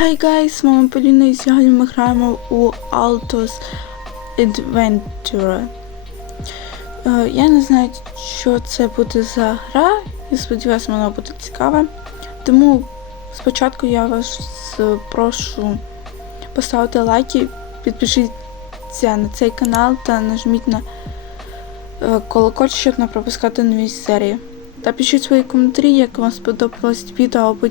Hi guys, з вами Поліна і сьогодні ми граємо у Altos Adventure. Е, Я не знаю, що це буде за гра, і сподіваюся, вона буде цікава. Тому спочатку я вас прошу поставити лайки, підпишіться на цей канал та нажміть на е, колокольчик, щоб не пропускати нові серії. Та пишіть свої коментарі, як вам сподобалось відео або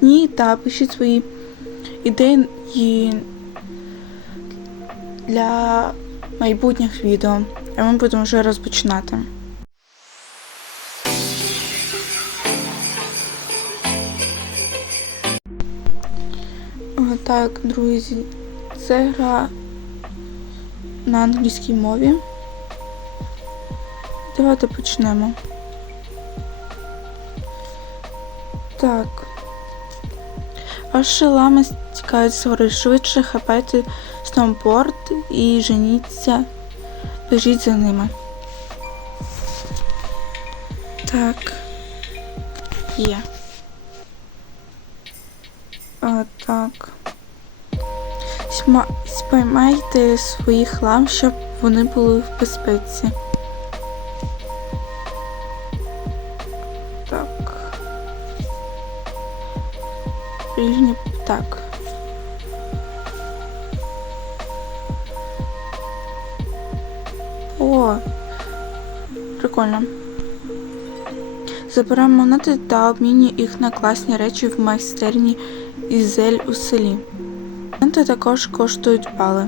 ні, та пишіть свої ідеї для майбутніх відео. А ми будемо вже розпочинати. Так, друзі, це гра на англійській мові. Давайте почнемо. Так. Ваші лами стікають з гори швидше, хапайте сноуборд і женіться. Біжіть за ними. Так. Є. А, так. Спіймайте своїх лам, щоб вони були в безпеці. Так. О, прикольно. Забираємо монети та обмінюємо їх на класні речі в майстерні Ізель у селі. Монети також коштують бали.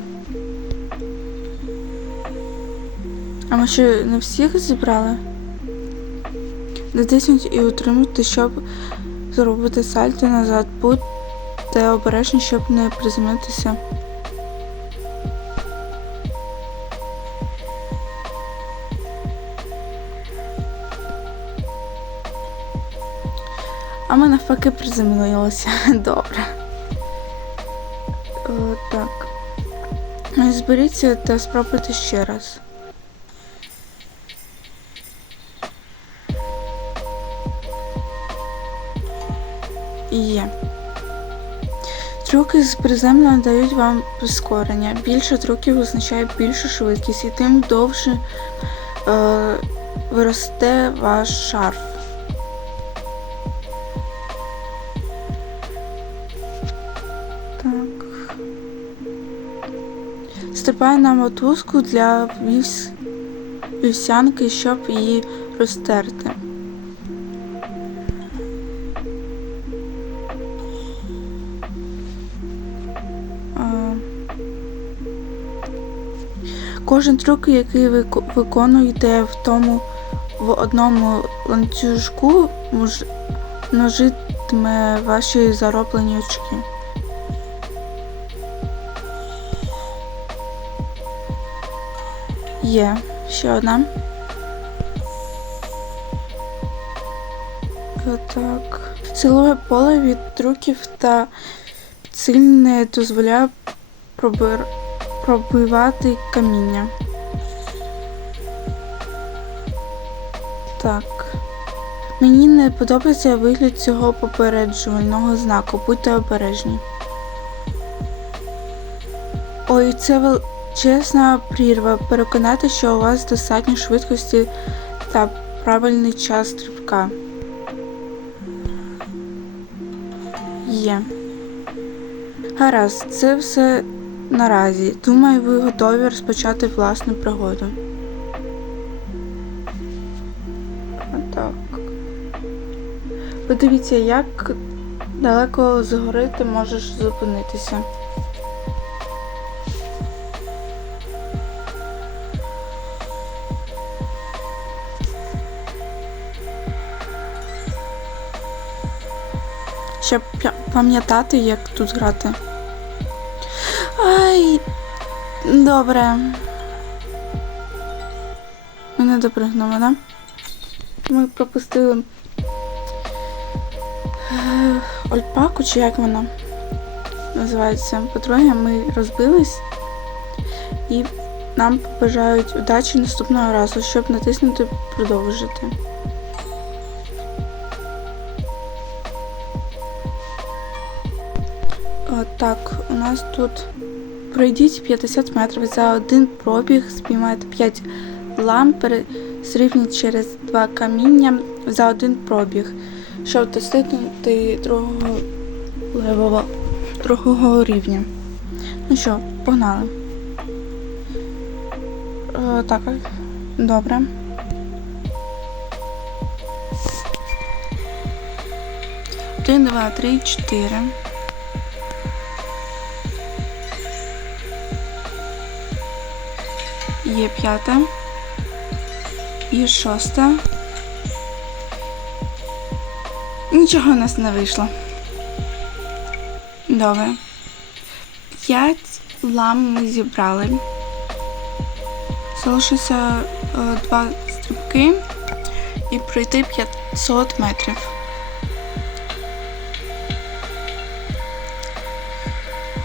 А ми ще не всіх зібрали? Натисніть і утримуйте, щоб зробити сальто назад. Будьте обережні, щоб не приземлитися. А ми навпаки приземлилися. Добре. О, так. Зберіться та спробуйте ще раз. Є. Трюки з приземлення дають вам прискорення. Більше трюків означає більшу швидкість і тим довше е, виросте ваш шарф. Так. Стрибаю на мотузку для вівс... вівсянки, щоб її розтерти. Кожен трюк, який ви виконуєте в тому в одному ланцюжку, множитиме ваші зароблені очки. Є ще одна. Так. Силове поле від трюків та ціль не дозволяє пробир... пробивати каміння. Так. Мені не подобається вигляд цього попереджувального знаку. Будьте обережні. Ой, це величезна прірва. Переконати, що у вас достатньо швидкості та правильний час стрибка. Є. Гаразд, це все наразі. Думаю, ви готові розпочати власну пригоду. Так. Подивіться, як далеко згори ти можеш зупинитися. Щоб пам'ятати, як тут грати. Ай, добре. Ми не допригнули, да? Ми пропустили е, Ольпаку, чи як вона називається. По-друге, ми розбились і нам побажають удачі наступного разу, щоб натиснути продовжити. Е, так, у нас тут пройдіть 50 метрів за один пробіг, спіймайте 5 лам, пересрівніть через два каміння за один пробіг, щоб достигнути другого левого, другого рівня. Ну що, погнали. Е, так, добре. Один, два, три, чотири. Є п'ята. І шоста. Нічого у нас не вийшло. Добре. П'ять лам ми зібрали. Залишиться е, два стрибки і пройти 500 метрів.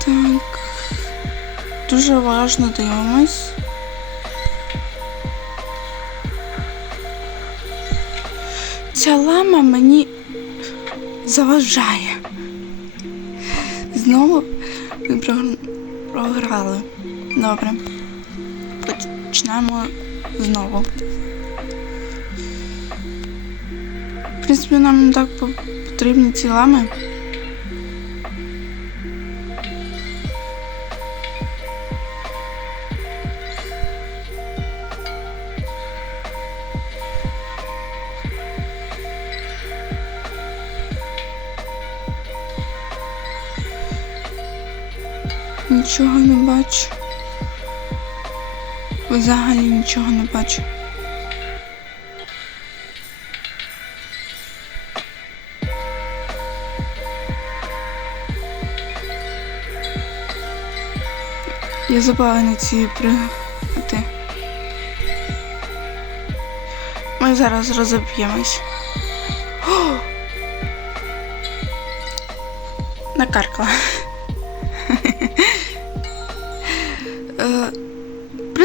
Так. Дуже уважно дивимось. Ця лама мені заважає. Знову ми програли. Добре. Почнемо знову. В принципі, нам не так потрібні ці лами. Нічого не бачу. Взагалі нічого не бачу. Я забула на ці пригоди. Ми зараз розоб'ємось. Накаркала.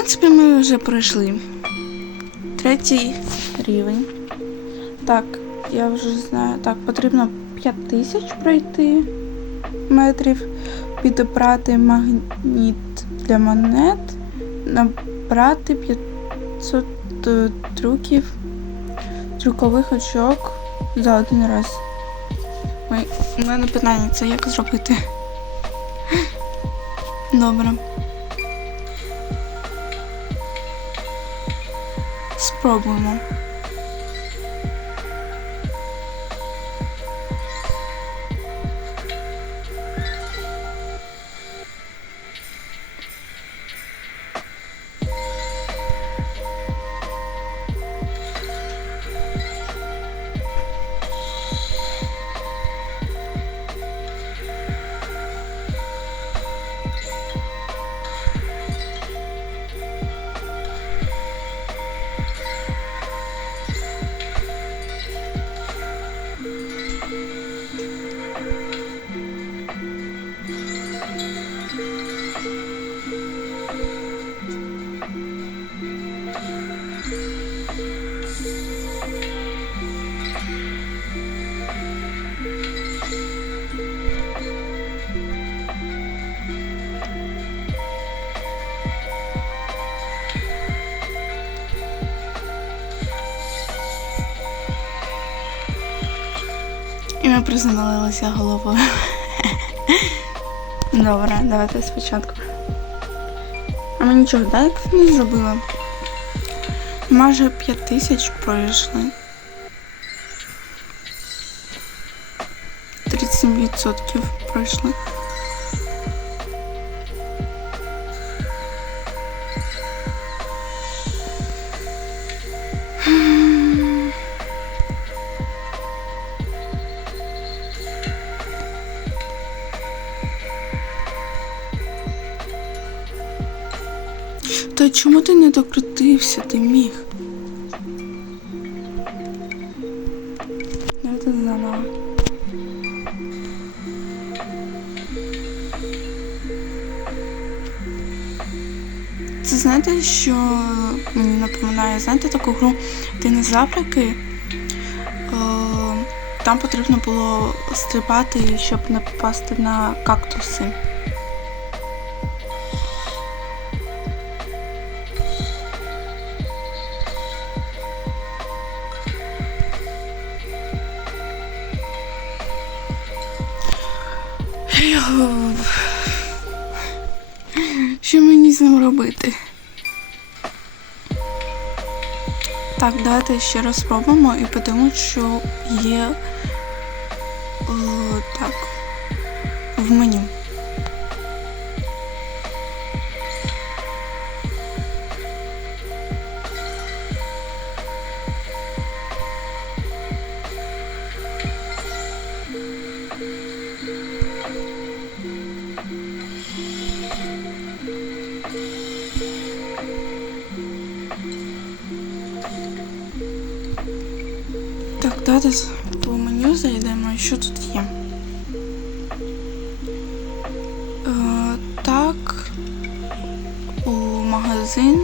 Принципі, ми вже пройшли. Третій рівень. Так, я вже знаю. Так, потрібно 5 тисяч пройти метрів, підібрати магніт для монет, набрати 500 е, трюків, трюкових очок за один раз. Ой, у мене питання це як зробити. Добре. Спробуємо. І ми приземлилися головою. Добре, давайте спочатку. А ми нічого так не зробила? Майже 5 тисяч пройшли. 37% пройшли. Чому ти не докрутився? Ти міг? Заново. Це знаєте, що мені напоминає, знаєте таку гру динозаврики? Е, там там потрібно було стрибати, щоб не попасти на кактуси. Так, давайте ще раз спробуємо і подивимось, що є е, так в меню. Так, зараз по меню зайдемо, що тут є. Е, так, у магазин.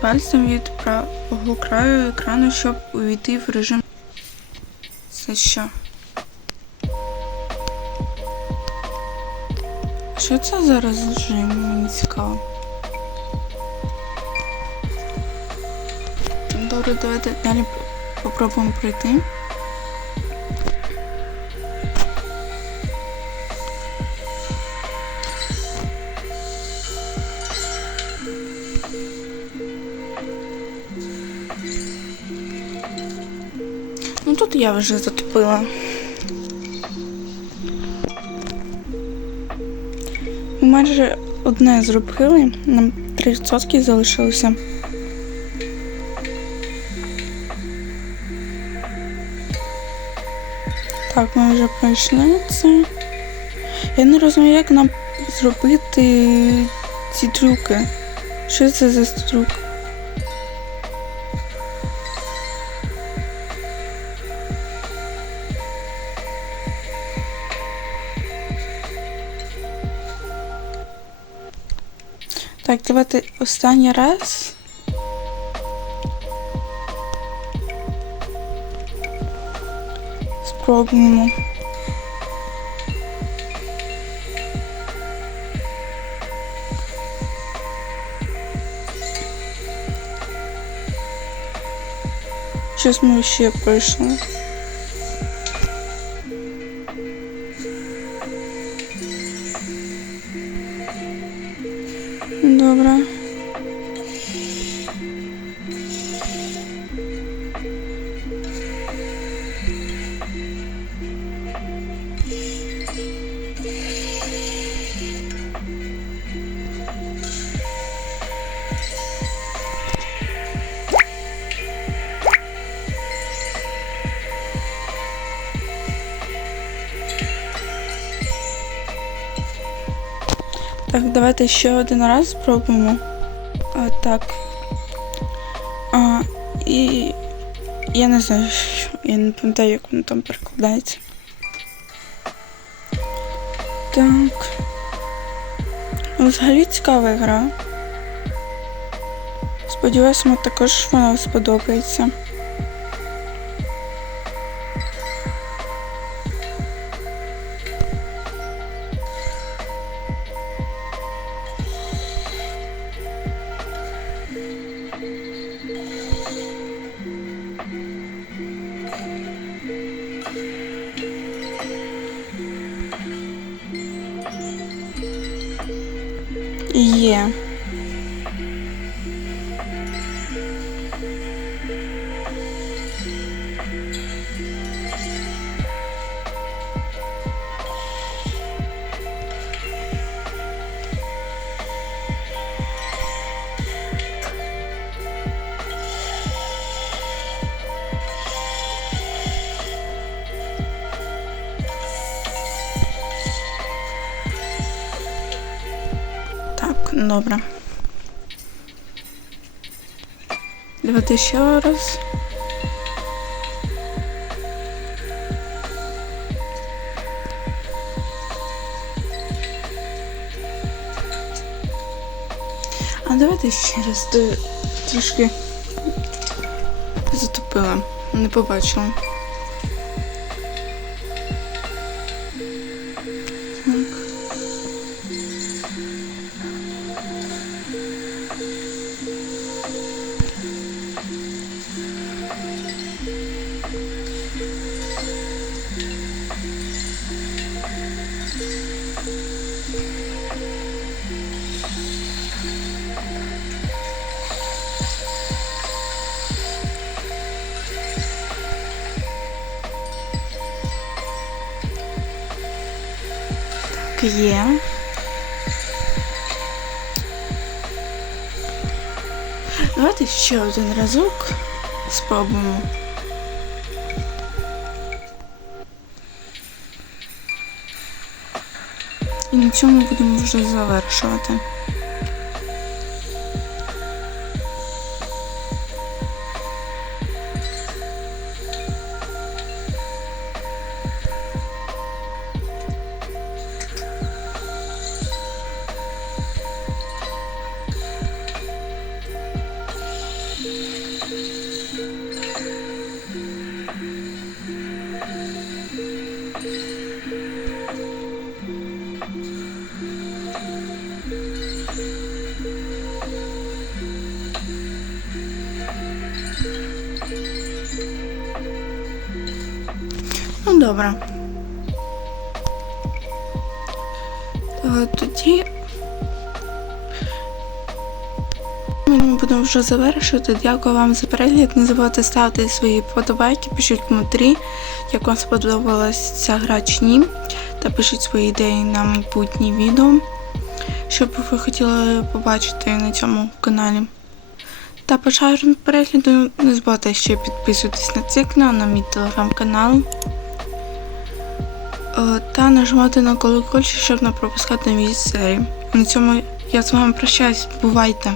Пальцем від правого краю екрану, щоб увійти в режим. Це що? Що це за режим? Мені цікаво. Добре, давайте далі попробуємо пройти. Я вже затопила. Ми майже одне зробили, нам 3% залишилося. Так, ми вже пройшли це. Я не розумію, як нам зробити ці трюки. Що це за трюк? Так, давайте останній раз. Спробуємо. Щось ми ще пройшли. Добре. Давайте ще один раз спробуємо. А, так. А, і я не знаю, що, я не пам'ятаю, як воно там перекладається. Так. Ну, Взагалі цікава гра. Сподіваюся, також вона сподобається. Є. Добре. Давайте ще раз. А давайте ще раз трішки затопила, не побачила. Так, є. Давайте ще один разок спробуємо. І на цьому будемо вже завершувати. Добре. Тоді ми будемо вже завершувати. Дякую вам за перегляд. Не забувайте ставити свої подобайки, пишіть коментарі, як вам сподобалася ця гра чи ні. Та пишіть свої ідеї на майбутні відео, що б ви хотіли побачити на цьому каналі. Та вам перегляду. Не забувайте ще підписуватись на цей канал, на мій телеграм-канал. Е, Та нажимати на колокольчик, щоб не пропускати нові серії. На цьому я з вами прощаюсь. Бувайте!